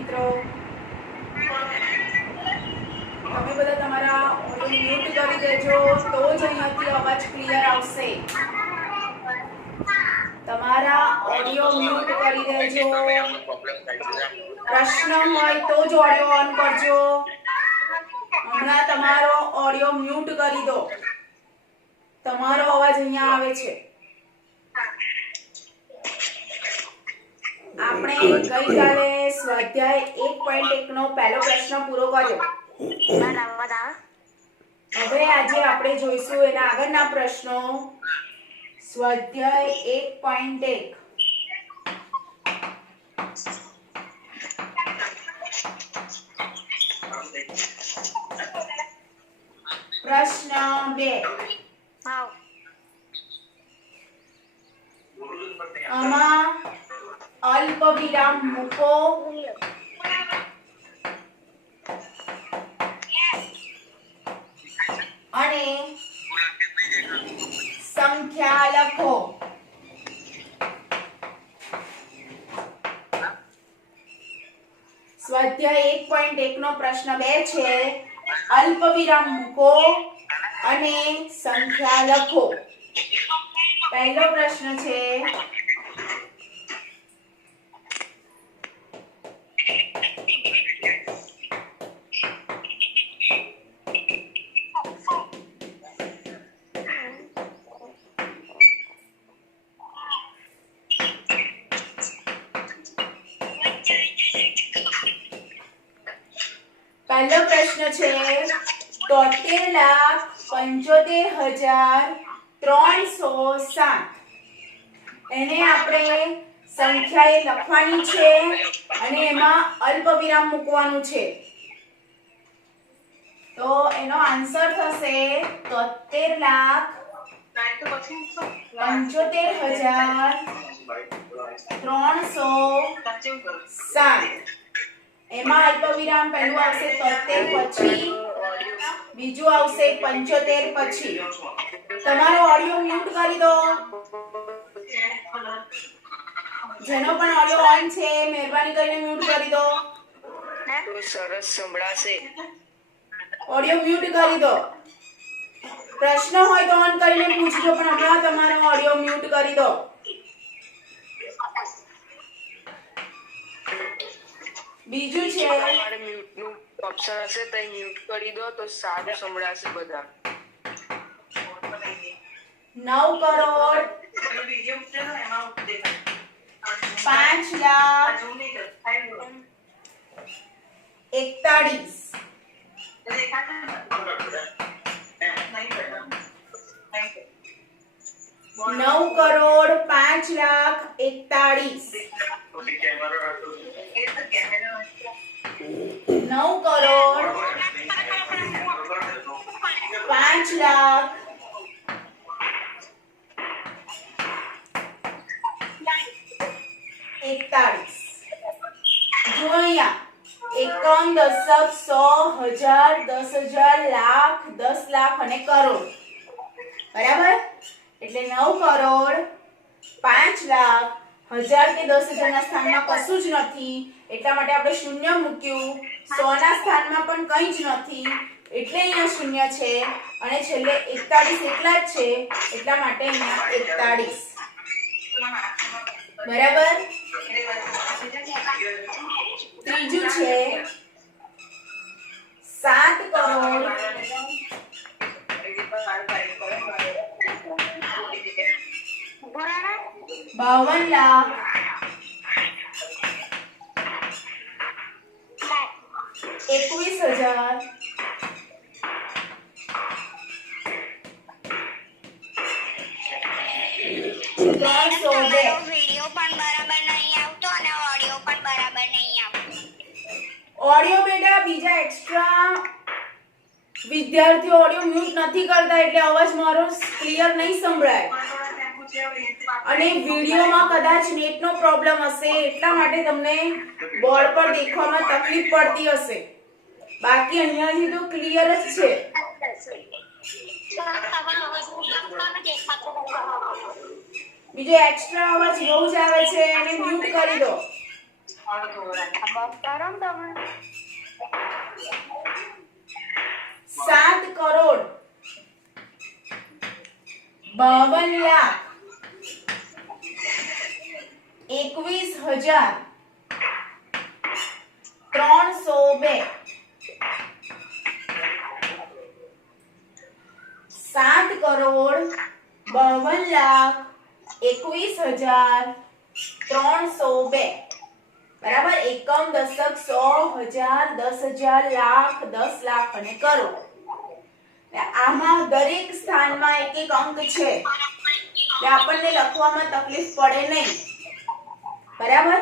મિત્રો તમે બધા તમારા ઓડિયો મ્યુટ કરી દેજો તો જ અહીંયાથી અવાજ ક્લિયર આવશે તમારા ઓડિયો મ્યુટ કરી દેજો પ્રશ્ન હોય તો જ ઓડિયો ઓન કરજો હમણાં તમારો ઓડિયો મ્યુટ કરી દો તમારો અવાજ અહીંયા આવે છે આપણે ગઈકાલે સ્વાધ્યાય 1.1 નો પહેલો પ્રશ્ન પૂરો કર્યો હવે આજે આપણે જોઈશું એના આગળના પ્રશ્નો સ્વાધ્યાય 1.1 પ્રશ્ન 2 આમાં અલ્પ વિરામ મૂકો અને સંખ્યા લખો સ્વાધ્યાય 1.1 નો પ્રશ્ન 2 છે અલ્પ વિરામ મૂકો અને સંખ્યા લખો પહેલો પ્રશ્ન છે પહેલો પ્રશ્ન છે 73,75,307 એને આપણે સંખ્યાએ લખવાની છે અને એમાં અલ્પ વિરામ મૂકવાનું છે તો એનો આન્સર થશે 73,75,307 એમાં અલ્પ વિરામ પહેલું આવશે 73 પછી બીજું આવશે 75 પછી તમારો ઓડિયો મ્યુટ કરી દો જેનો પણ ઓડિયો ઓન છે મહેરબાની કરીને મ્યુટ કરી દો તો સરસ સંભળાશે ઓડિયો મ્યુટ કરી દો પ્રશ્ન હોય તો ઓન કરીને પૂછજો પણ હમણાં તમારો ઓડિયો મ્યુટ કરી દો બીજું છે તમારે મ્યુટ નું ઓપ્શન હશે તો મ્યુટ કરી દો તો સારું સંભળાશે બધા 9 કરોડ 5 લાખ 41 9 કરોડ 5 લાખ 41 9 કરોડ 5 લાખ 41 જો અહીંયા એકમ દશક 100 હજાર 10,000 લાખ 10 લાખ અને કરોડ બરાબર એટલે 9 કરોડ 5 લાખ 1000 કે 10,000 ના સ્થાનમાં કશું જ નથી એટલા માટે આપણે શૂન્ય મૂક્યું 100 ના સ્થાનમાં પણ કંઈ જ નથી એટલે અહીંયા શૂન્ય છે અને છેલ્લે 41 એકલા જ છે એટલા માટે અહીંયા 41 બરાબર ત્રીજું છે 7 કરોડ 52 લાખ 21,000 ઓડિયો બેટા બીજા એક્સ્ટ્રા વિદ્યાર્થીઓ ઓડિયો મ્યુટ નથી કરતા એટલે અવાજ મારો ક્લિયર નહીં સંભળાય અને વિડિયોમાં કદાચ નેટનો પ્રોબ્લેમ હશે એટલા માટે તમને બોર્ડ પર દેખવામાં તકલીફ પડતી હશે બાકી અહીંયાથી તો ક્લિયર જ છે બીજો એક્સ્ટ્રા અવાજ બહુ જ આવે છે એને મ્યુટ કરી દો ₹7,52,21,302 7,52,21,302 બરાબર. એકમ, દશક, સો, હજાર, 10,000, લાખ, 10 લાખ અને કરોડ. આમાં દરેક સ્થાનમાં એક એક અંક છે એટલે આપણને લખવામાં તકલીફ પડે નહીં. બરાબર.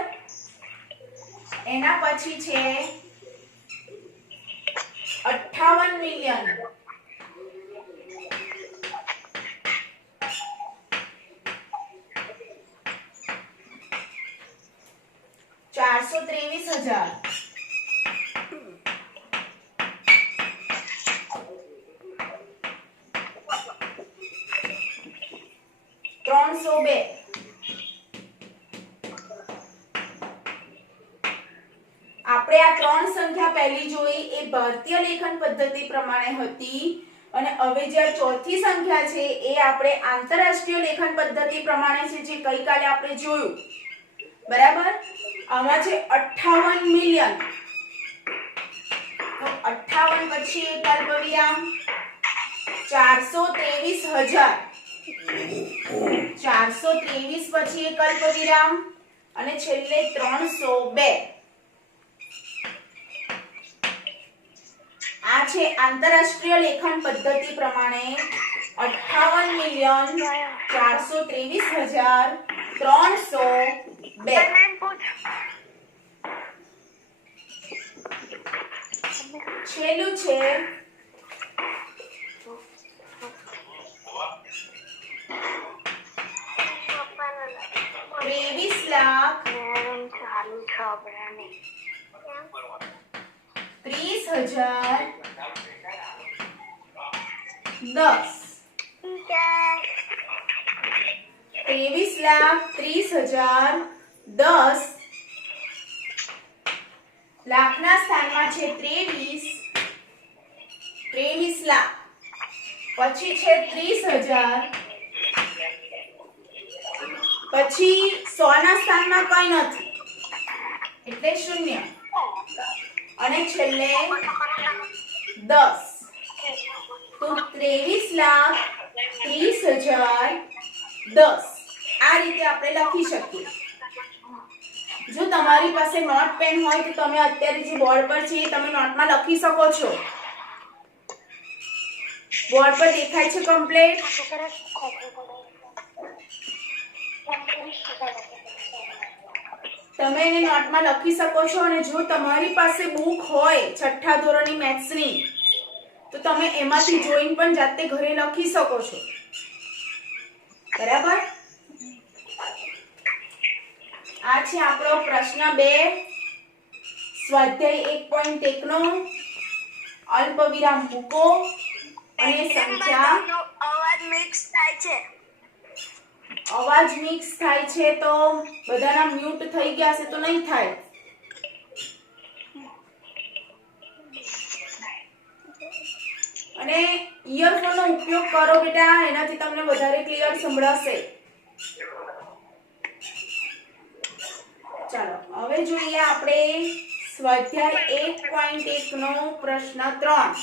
એના પછી છે 58 મિલિયન 423,000 302 આપણે આ ત્રણ સંખ્યા પહેલી જોઈ એ ભારતીય લેખન પદ્ધતિ પ્રમાણે હતી અને હવે જે ચોથી સંખ્યા છે એ આપણે આંતરરાષ્ટ્રીય લેખન પદ્ધતિ પ્રમાણે છે જે ગઈકાલે આપણે જોયું. બરાબર. આમાં છે 58 મિલિયન તો 58 પછી એક અલ્પવિરામ 423,000 423 પછી એક અલ્પવિરામ અને છેલ્લે 302. આ છે આંતરરાષ્ટ્રીય લેખન પદ્ધતિ પ્રમાણે 58,423,302. છેલ્લું છે 23,30,010 લાખના સ્થાનમાં છે 23 લાખ પછી છે 30,000 પછી 100 ના સ્થાનમાં કંઈ નથી એટલે શૂન્ય અને છેલ્લે 10 તો 23,30,010 આ રીતે આપણે લખી શકીએ. જો તમારી પાસે નોટ પેન હોય તો તમે અત્યારે જે બોર્ડ પર છે એ તમે નોટમાં લખી શકો છો. બોર્ડ પર દેખાય છે કમ્પ્લીટ? તમે એને નોટમાં લખી શકો છો અને જો તમારી પાસે બુક હોય છઠ્ઠા ધોરણની મેથ્સની તો તમે એમાંથી જોઈન પણ જાતે ઘરે લખી શકો છો. બરાબર. આ છે આપણો પ્રશ્ન 2 સ્વાધ્યાય 1.1 નો અલ્પવિરામ મૂકો અને સંખ્યા અવાજ મિક્સ થાય છે. અવાજ મિક્સ થાય છે તો બધાના મ્યુટ થઈ ગયા છે તો નહીં થાય. અને ઇયરફોન નો ઉપયોગ કરો બેટા, એનાથી તમને વધારે ક્લિયર સંભળાશે. ચાલો હવે જોઈએ આપણે સ્વાધ્યાય 1.1 નો પ્રશ્ન 3.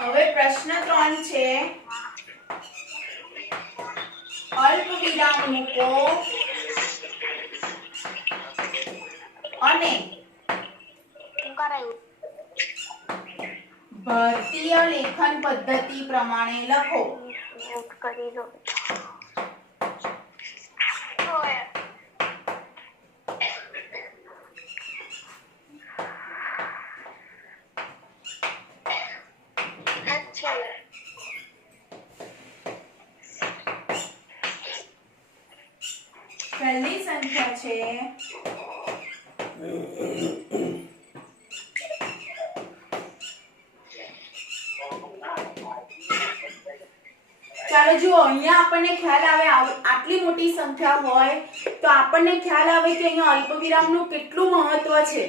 હવે પ્રશ્ન 3 છે અલ્પવિરામ મૂકો અને ભારતીય લેખન પદ્ધતિ પ્રમાણે લખો. મ્યુટ કરી દો. પહેલી સંખ્યા છે ચાલો જુઓ, અહીંયા આપણને ખ્યાલ આવે આટલી મોટી સંખ્યા હોય તો આપણને ખ્યાલ આવે કે અહીંયા અલ્પવિરામનું કેટલું મહત્વ છે.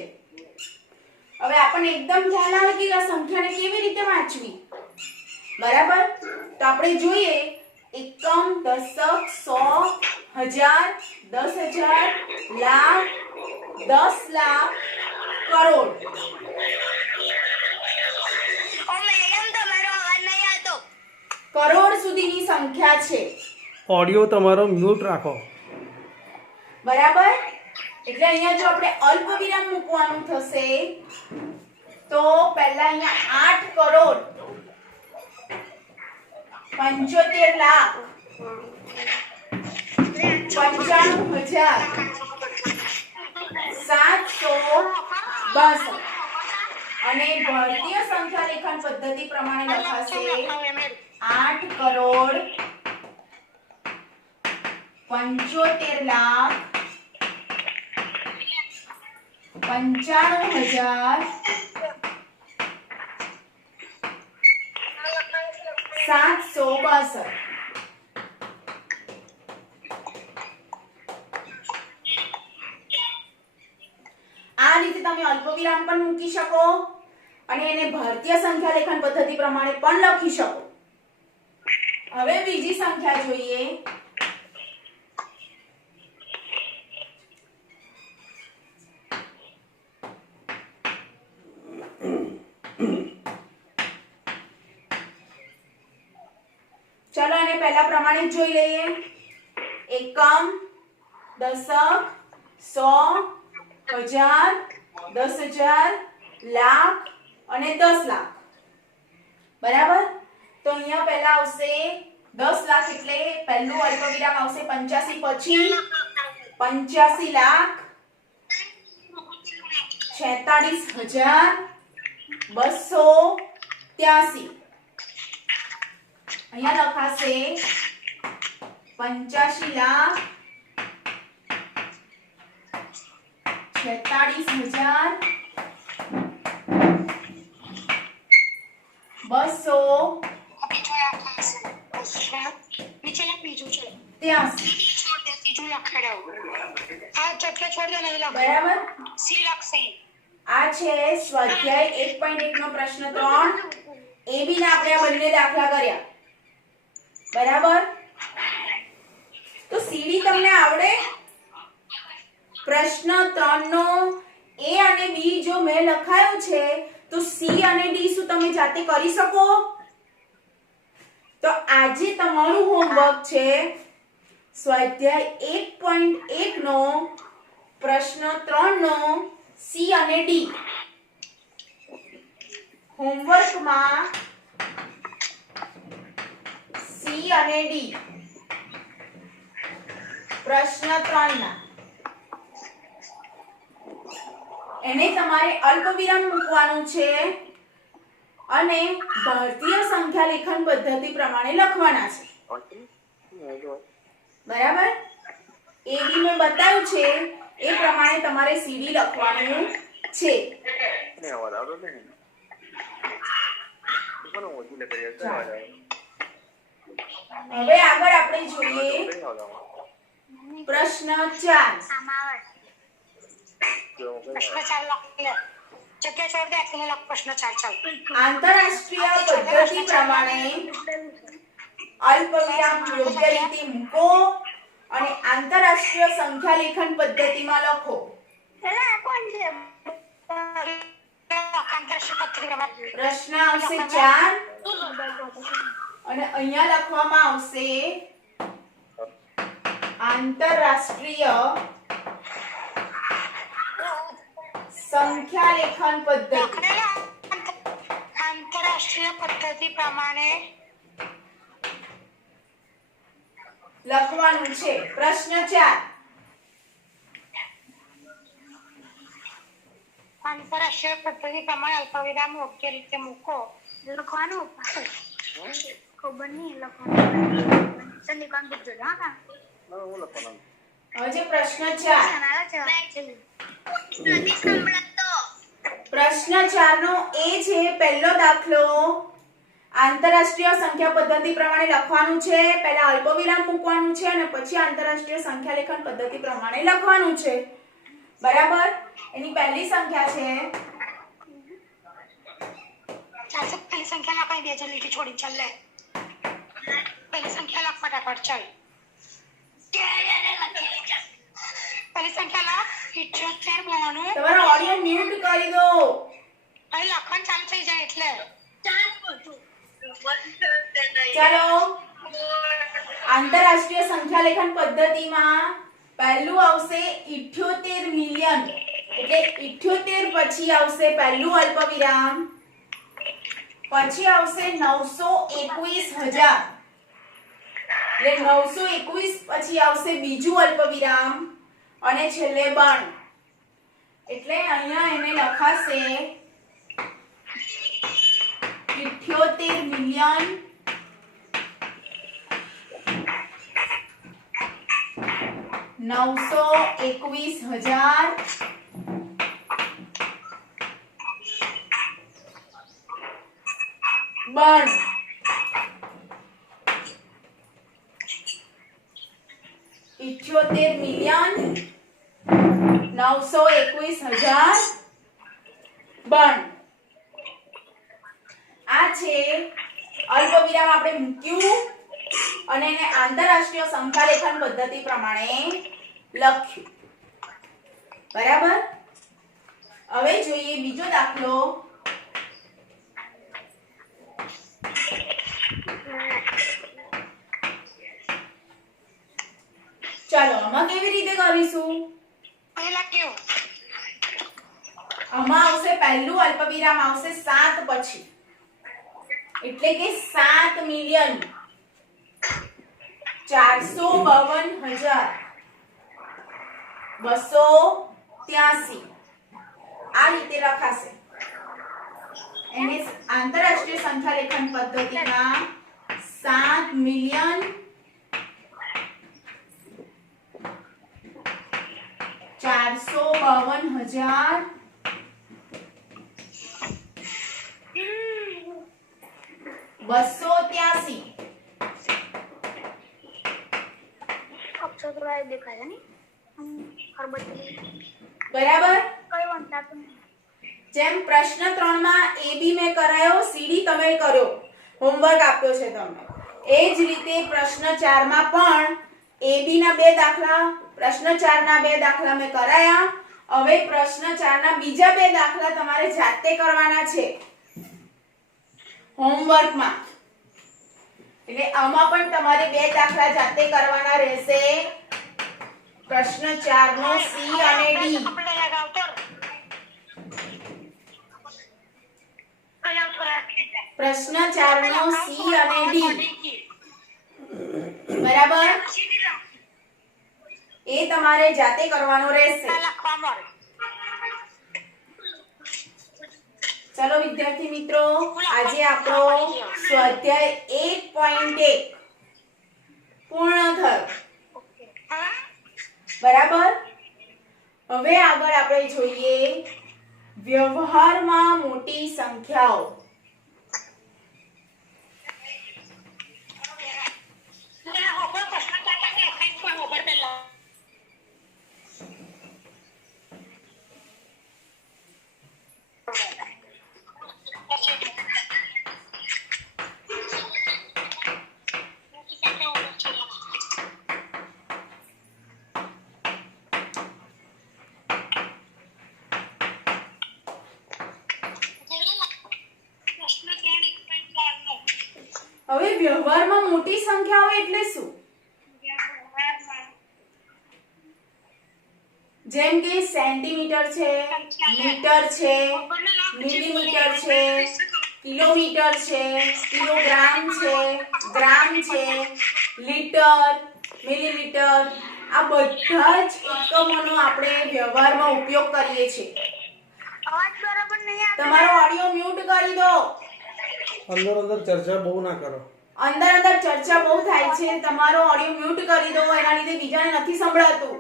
હવે આપણને એકદમ ખ્યાલ આવે કે આ સંખ્યાને કેવી રીતે વાંચવી. બરાબર, તો આપણે જોઈએ એકમ, દશક, સો, હજાર, 10,000, લાખ, 10 લાખ, કરોડ. કરોડ સુધીની સંખ્યા છે. ઓડિયો તમારો મ્યુટ રાખો. બરાબર, એટલે અહીંયા જો આપણે અલ્પ વિરામ મૂકવાનું થશે તો પહેલા અહીંયા 8 કરોડ 75 લાખ 95,000 762 અને ભારતીય સંખ્યા લેખન પદ્ધતિ પ્રમાણે લખાશે 8 કરોડ 75 લાખ 95,000 762. આ રીતે તમે અલ્પવિરામ પણ મૂકી શકો અને એને ભારતીય સંખ્યા લેખન પદ્ધતિ પ્રમાણે પણ લખી શકો. હવે બીજી સંખ્યા જોઈએ. ચલો એને પહેલા પ્રમાણે જ જોઈ લઈએ. એકમ, દશક, સો, હજાર, 10,000, લાખ અને 10 લાખ. બરાબર, તો અહીંયા પહેલા આવશે 10 લાખ એટલે પહેલું અલ્પવિરામ આવશે 85, પછી 85 લાખ 46,283. અહીંયા લખાશે 85 લાખ 46,283. બરાબર, આ છે સ્વાધ્યાય 1.1 નો પ્રશ્ન 3. એબી ના આપણે આ બંને દાખલા કર્યા. બરાબર, તો સીડી તમને આવડે? પ્રશ્ન 3 નો એ અને બી જો મેં લખાયું છે તો સી અને ડી શું તમે જાતે કરી શકો? તો આજે તમારું હોમવર્ક છે સ્વાધ્યાય 1.1 નો પ્રશ્ન 3 નો સી અને ડી. હોમવર્કમાં સી અને ડી પ્રશ્ન 3 ના એને તમારે અલ્પવિરામ મૂકવાનું છે અને ભારતીય સંખ્યા લેખન પદ્ધતિ પ્રમાણે લખવાના છે. બરાબર, એ બી મેં બતાવ્યું છે એ પ્રમાણે તમારે સીડી લખવાનું છે. હવે આગળ આપણે જોઈએ પ્રશ્ન 4. આંતરરાષ્ટ્રીય પદ્ધતિ પ્રમાણે અલ્પવિરામ યોગ્ય રીતે મૂકો અને આંતરરાષ્ટ્રીય સંખ્યા લેખન પદ્ધતિમાં લખો. પ્રશ્ન આવશે 4 અને અહીંયા લખવામાં આવશે આંતરરાષ્ટ્રીય સંખ્યા લેખન પદ્ધતિ. આંતરરાષ્ટ્રીય પદ્ધતિ પ્રમાણે લખવાનું છે. પ્રશ્ન 4. આંતરરાષ્ટ્રીય પદ્ધતિ પ્રમાણે અલ્પવિરામ યોગ્ય રીતે મૂકો. લખવાનું ખબર નહીં લખવાનું સંધિકાન પૂછજો હા હવે પ્રશ્ન 4. પ્રશ્ન 4 નો એ છે પહેલો દાખલો. આંતરરાષ્ટ્રીય સંખ્યા પદ્ધતિ પ્રમાણે લખવાનું છે. પહેલા અલ્પવિરામ મૂકવાનું છે અને પછી આંતરરાષ્ટ્રીય સંખ્યા લેખન પદ્ધતિ પ્રમાણે લખવાનું છે. બરાબર. એની પહેલી સંખ્યા છે પહેલી સંખ્યા લખાઈ દેજો લીટી છોડી ચાલે પહેલી સંખ્યા લખ ફટાફટ ચાલ પહેલી સંખ્યા લખ 78 બોવાનું તમારો ઓડિયો મ્યુટ કરી દો. અહીં લખવાનું ચાલુ થઈ જાય એટલે ચાલો આંતરરાષ્ટ્રીય સંખ્યા લેખન પદ્ધતિમાં પહેલું આવશે 78 મિલિયન એટલે 78 પછી આવશે પહેલું અલ્પવિરામ પછી આવશે 921,000 એટલે 921 પછી આવશે બીજું અલ્પવિરામ અને છેલ્લે 92 એટલે અહીંયા એને લખાશે 78 મિલિયન 921,000 બન 78 મિલિયન 921,000 બન. આ છે અલ્પવિરામ આપણે મૂક્યું અને એને આંતરરાષ્ટ્રીય સંખ્યા લેખન પદ્ધતિ પ્રમાણે લખ્યું. બરાબર. હવે જોઈએ બીજો દાખલો. ચાલો આમાં કેવી રીતે કરીશું? પહેલા કેવું આમાં આવશે પહેલું અલ્પવિરામ આવશે 7 પછી એટલે કે 7 મિલિયન 452,283 આ રીતે લખાશે. એને આંતરરાષ્ટ્રીય સંખ્યા લેખન પદ્ધતિમાં 7 મિલિયન 452,000 283 અક્ષર થોડા દેખાય ને ખરબતી બરાબર. કઈ વાંચતા તો જેમ પ્રશ્ન 3 માં AB મેં કરાયો, CD તમે કર્યો, હોમવર્ક આપ્યો છે તમને. એ જ રીતે પ્રશ્ન 4 માં પણ AB ના બે દાખલા, પ્રશ્ન 4 ના બે દાખલા મેં કરાયા. હવે પ્રશ્ન 4 ના બીજા બે દાખલા તમારે જાતે કરવાના છે હોમવર્કમાં. એટલે આમાં પણ તમારે બે દાખલા જાતે કરવાના રહેશે. પ્રશ્ન 4 નો C અને D. પ્રશ્ન 4 નો C અને D. બરાબર. એ તમારે જાતે કરવાનો રહેશે. ચલો વિદ્યાર્થી મિત્રો, આજે આપણો સ્વાધ્યાય 1.1 પૂર્ણ થયો. બરાબર. હવે આગળ આપણે જોઈએ વ્યવહારમાં મોટી સંખ્યાઓ. હવે વ્યવહારમાં મોટી સંખ્યાઓ એટલે શું? જેમ કે સેન્ટીમીટર છે, મીટર છે, મિલીમીટર છે, કિલોમીટર છે, કિલોગ્રામ છે, ગ્રામ છે, લીટર, મિલીલીટર, આ બધા જ એકમોનો આપણે વ્યવહારમાં ઉપયોગ કરીએ છીએ. અવાજ બરાબર નહીં આવતો. તમારો ઓડિયો મ્યુટ કરી દો. અંદર ચર્ચા બહુ ના કરો. અંદર ચર્ચા બહુ થાય છે. તમારો ઓડિયો મ્યુટ કરી દો, એના લીધે બીજાને નથી સંભળાતું.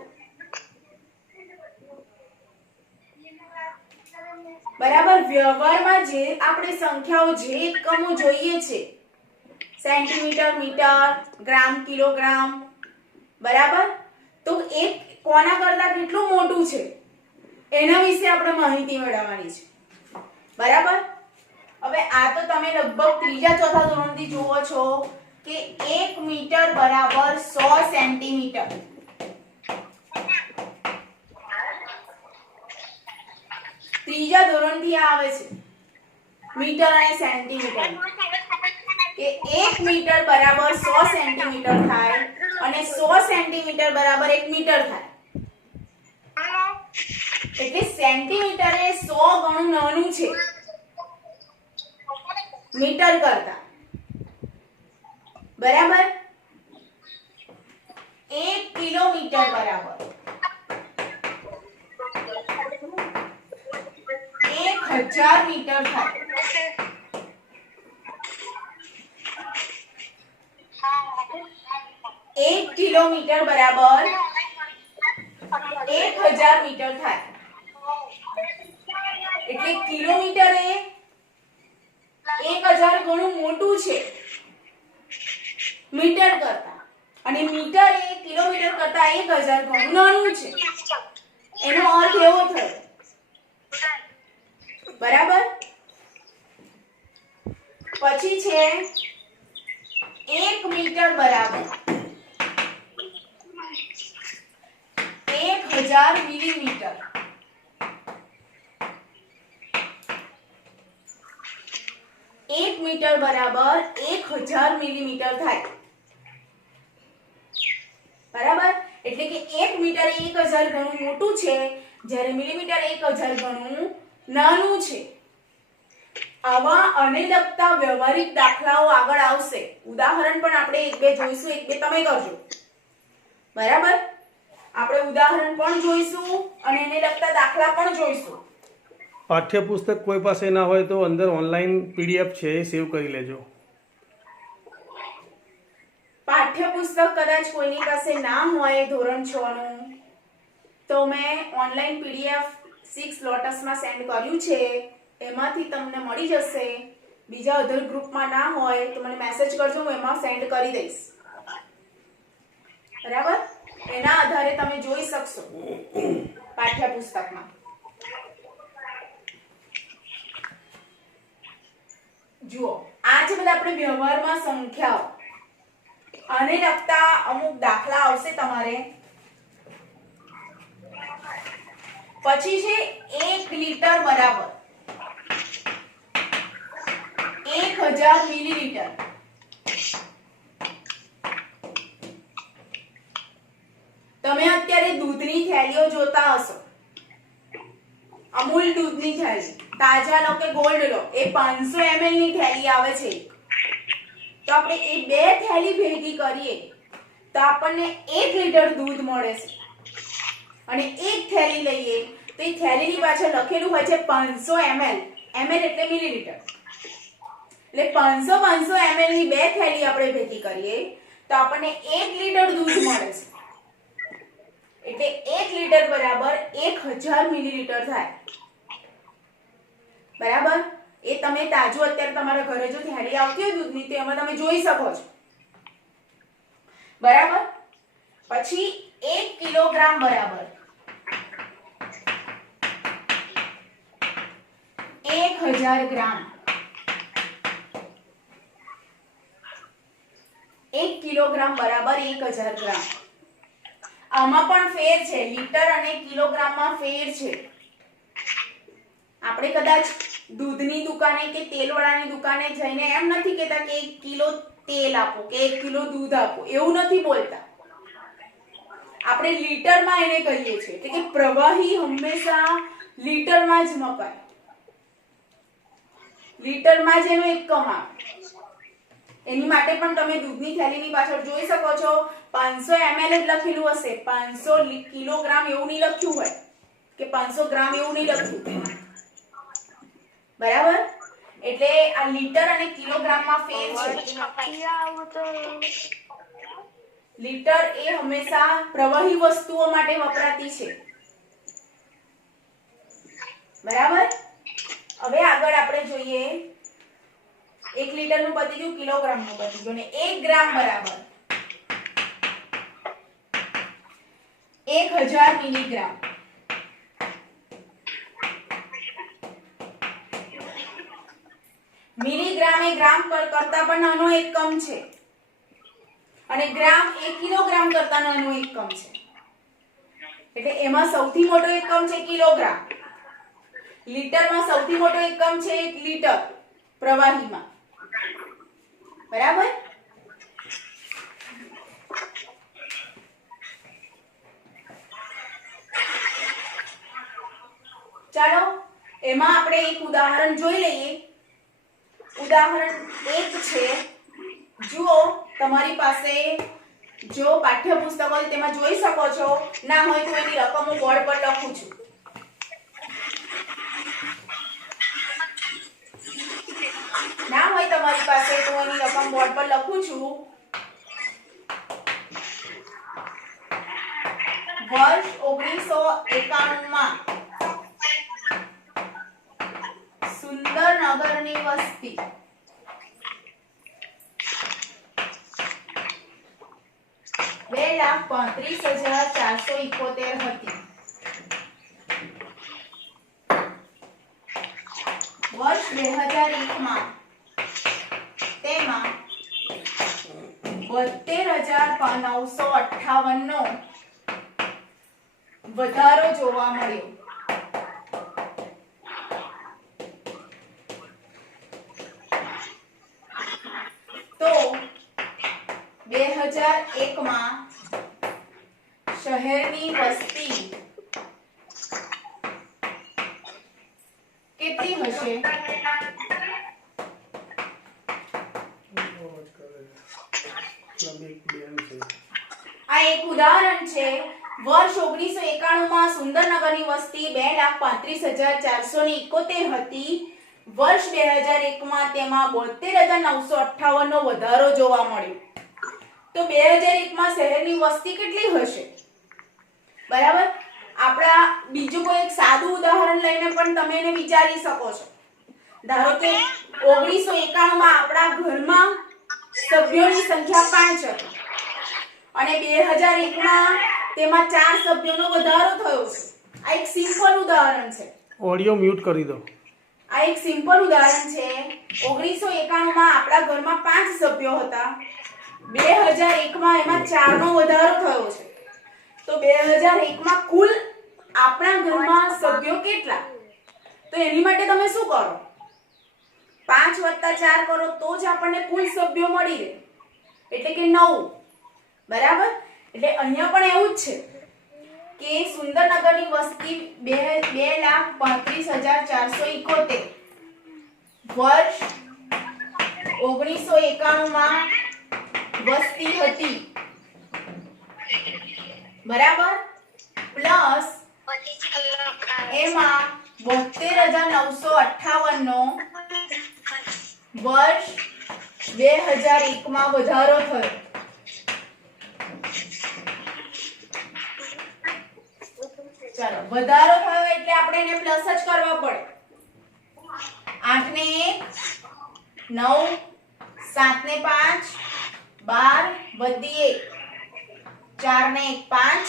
બરાબર. વ્યવહારમાં જે આપણે સંખ્યાઓ જે એકમો જોઈએ છે, સેન્ટીમીટર, મીટર, ગ્રામ, કિલોગ્રામ, બરાબર, તો એક કોના કરતા કેટલું મોટું છે એના વિશે આપણે માહિતી મેળવવાની છે. બરાબર. હવે આ તો તમે લગભગ ત્રીજા ચોથા ધોરણથી જુઓ છો કે 1 મીટર બરાબર 100 સેન્ટીમીટર. ત્રીજા ધોરણથી આ આવે છે મીટર અને સેન્ટીમીટર, કે 1 મીટર બરાબર 100 સેન્ટીમીટર થાય અને 100 સેન્ટીમીટર બરાબર 1 મીટર થાય. એટલે સેન્ટીમીટર એ 100 ગણું નાનું છે મીટર કરતા. બરાબર. 1 કિલોમીટર બરાબર 1000 મીટર થાય. 1 કિલોમીટર બરાબર 1000 મીટર થાય. એટલે કિલોમીટર એ 1000 ગણું મોટું છે મીટર કરતા, અને મીટર એ કિલોમીટર કરતા 1000 ગણું નાનું છે. એનો અર્થ એવો થયો. બરાબર. પછી છે 1 મીટર બરાબર 1000 મિલીમીટર. 1 મીટર બરાબર 1000 મિલીમીટર થાય. બરાબર. એટલે કે 1 મીટર 1000 ગણું મોટું છે, જ્યારે મિલીમીટર 1000 ગણું નાનું છે. આવા આને લગતા વ્યવહારિક દાખલાઓ આગળ આવશે. ઉદાહરણ પણ આપણે એક બે જોઈશું, એક બે તમે કરજો. બરાબર. આપણે ઉદાહરણ પણ જોઈશું અને એને લગતા દાખલા પણ જોઈશું. પાઠ્યપુસ્તક કોઈ પાસે ના હોય તો અંદર ઓનલાઈન પીડીએફ છે એ સેવ કરી લેજો. પાઠ્યપુસ્તક કદાચ કોઈની પાસે ના હોય ધોરણ 6 નું, તો મેં ઓનલાઈન પીડીએફ 6 લોટસમાં સેન્ડ કર્યું છે, એમાંથી તમને મળી જશે. બીજા અધર ગ્રુપમાં ના હોય તો મને મેસેજ કરજો, હું એમાં સેન્ડ કરી દઈશ. બરાબર. એના આધારે તમે જોઈ શકશો પાઠ્યપુસ્તકમાં. જુઓ, આ છે બધા આપણે વ્યવહારમાં સંખ્યાઓ. આને લગતા અમુક દાખલા આવશે તમારે. પછી છે 1 લીટર બરાબર 1000 મિલીલીટર. તમે અત્યારે દૂધની થેલીઓ જોતા હશો. અમૂલ દૂધની થેલી, તાજા લો કે ગોલ્ડ લો, એ 500 ml ની થેલી આવે છે. તો આપણે એ બે થેલી ભેગી કરીએ તો આપણને 1 લીટર દૂધ મળે છે. અને એક થેલી લઈએ તો એ થેલીની પાછળ લખેલું હોય છે 500 ml. ml એટલે મિલીલીટર. એટલે 500 ml ની બે થેલી આપણે ભેગી કરીએ તો આપણને 1 લીટર દૂધ મળે છે. એટલે 1 લીટર બરાબર 1000 મિલીલીટર થાય. બરાબર. એ તમે તાજું અત્યારે તમારા ઘરે જો થેલી આવતી હોય દૂધની તો એમાં તમે જોઈ શકો છો. બરાબર. પછી 1 કિલોગ્રામ બરાબર 1000 ગ્રામ. 1 કિલોગ્રામ બરાબર 1000 ગ્રામ. આમાં પણ ફેર છે, લીટર અને કિલોગ્રામમાં ફેર છે. આપણે કદાચ દૂધની દુકાને કે તેલવાળાની દુકાને જઈને એમ નથી કહેતા કે 1 કિલો તેલ આપો કે 1 કિલો દૂધ આપો, એવું નથી બોલતા. આપણે લીટરમાં એને કહીએ છીએ. એટલે કે પ્રવાહી હંમેશા લીટરમાં જ મપાય. લીટરમાં જેનો એકમ આવે એની માટે પણ તમે દૂધની થેલીની પાછળ જોઈ શકો છો 500 ml જ લખેલું હશે, 500 કિલોગ્રામ એવું નહીં લખ્યું હોય કે 500 ગ્રામ એવું નહીં લખ્યું, બરાબર? એટલે આ લીટર અને કિલોગ્રામમાં ફેર છે. લીટર એ હંમેશા પ્રવાહી વસ્તુઓ માટે વપરાતી છે, બરાબર? હવે આગળ આપણે જોઈએ 1 લીટરનું પતી ગયું, કિલોગ્રામનું પતી ગયું, ને 1 ગ્રામ બરાબર 1000 મિલીગ્રામ. મિલીગ્રામ એ ગ્રામ કરતા પણ નાનો એકમ છે અને ગ્રામ એ કિલોગ્રામ કરતા નાનો એકમ છે. એટલે એમાં સૌથી મોટો એકમ છે કિલોગ્રામ, લીટરમાં સૌથી મોટો એકમ છે 1 લીટર પ્રવાહીમાં, બરાબર? ચાલો એમાં આપણે એક ઉદાહરણ જોઈ લઈએ. ઉદાહરણ 1 છે, જુઓ તમારી પાસે જો પાઠ્યપુસ્તક હોય તેમાં જોઈ શકો છો, ના હોય તો એની રકમ હું બોર્ડ પર લખું છું. ના હોય તમારી પાસે તો એની રકમ બોર્ડ પર લખું છું. વર્ષ 1991 માં સુંદરનગરની વસ્તી 2,35,471 હતી. વર્ષ 2001 માં તેમાં 72,958 નો વધારો જોવા મળ્યો. તો 2001 માં શહેરની વસ્તી કેટલી હશે? આ એક ઉદાહરણ છે. વર્ષ 1991 માં સુંદરનગરની વસ્તી 2,35,471 હતી. વર્ષ 2001 માં તેમાં 72,958 નો વધારો જોવા મળ્યો. તો 2001 માં શહેરની વસ્તી કેટલી હશે? બરાબર? આપણા બીજું કોઈ એક સાદું ઉદાહરણ લઈને પણ તમે એને વિચારી શકો છો. ધારો કે 1991 માં આપણા ઘરમાં સભ્યોની સંખ્યા 5 હતી અને 2001 માં તેમાં 4 સભ્યોનો વધારો થયો છે. આ એક સિમ્પલ ઉદાહરણ છે. ઓડિયો મ્યુટ કરી દો. આ એક સિમ્પલ ઉદાહરણ છે. 1991 માં આપણા ઘરમાં 5 સભ્યો હતા, 2001 માં એમાં 4 નો વધારો થયો છે. તો 2001 માં કુલ આપણા ઘરમાં સભ્યો કેટલા? તો એની માટે તમે શું કરો? 5 + 4 કરો તો જ આપણને કુલ સભ્યો મળી રહે, એટલે કે 9, બરાબર? એટલે અહીંયા પણ એવું જ છે કે સુંદરનગરની વસ્તી 2,35,471 વર્ષ 1991 માં વસ્તી હતી, બરાબર? પ્લસ એમાં 72,958 નો વર્ષ 2001 માં વધારો થયો. ચાલો, વધારો થયો એટલે આપણે એને પ્લસ જ કરવા પડે. 8 ને 1 9, 7 ને 5 12 વધી 1, 4 ને 1 5,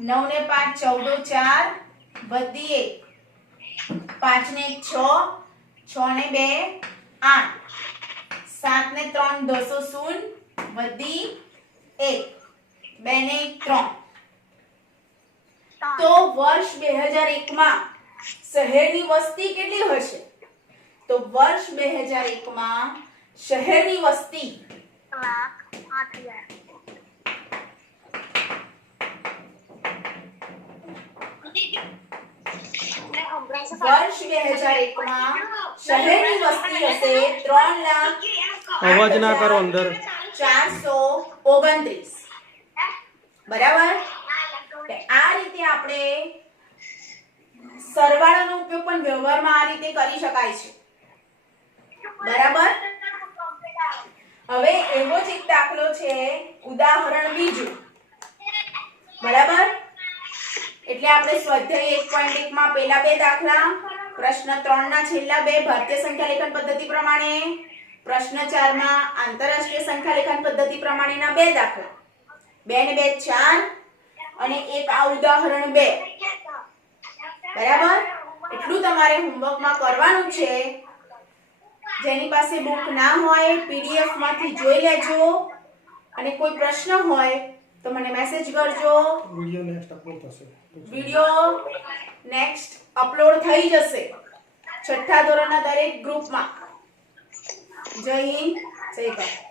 9 ને 5 14, 4 વધી 1, 5 ને 1 6, 6 ને 2 8, 7 ને 3 10 0 વધી 1, 2 ને 1 3. તો વર્ષ 2001 માં શહેરની વસ્તી કેટલી હશે? તો વર્ષ 2001 માં શહેરની વસ્તી 1,08,000. વર્ષ 2001 માં શહેરની વસ્તી હશે 3,04,429. અવાજ ના કરો અંદર. બરાબર. આ રીતે આપણે સરવાળાનો ઉપયોગ પણ વ્યવહારમાં આ રીતે કરી શકાય છે. બરાબર. હવે એવો જ એક દાખલો છે, ઉદાહરણ બીજું. બરાબર. એટલે આપણે સ્વાધ્યાય 1.1 માં પહેલા બે દાખલા, પ્રશ્ન 3 ના છેલ્લા બે ભારતીય સંખ્યા લેખન પદ્ધતિ પ્રમાણે, પ્રશ્ન 4 માં આંતરરાષ્ટ્રીય સંખ્યા લેખન પદ્ધતિ પ્રમાણેના બે દાખલા, 2 ને 2 4 અને એક આ ઉદાહરણ 2. બરાબર. એટલું તમારે હોમવર્કમાં કરવાનું છે. જેની પાસે બુક ના હોય પીડીએફ માંથી જોઈ લેજો, અને કોઈ પ્રશ્ન હોય તો મને મેસેજ કરજો. વિડિયો નેક્સ્ટ અપલોડ થઈ જશે છઠ્ઠા ધોરણના દરેક ગ્રુપમાં. જય હિન્દ, જય ભારત.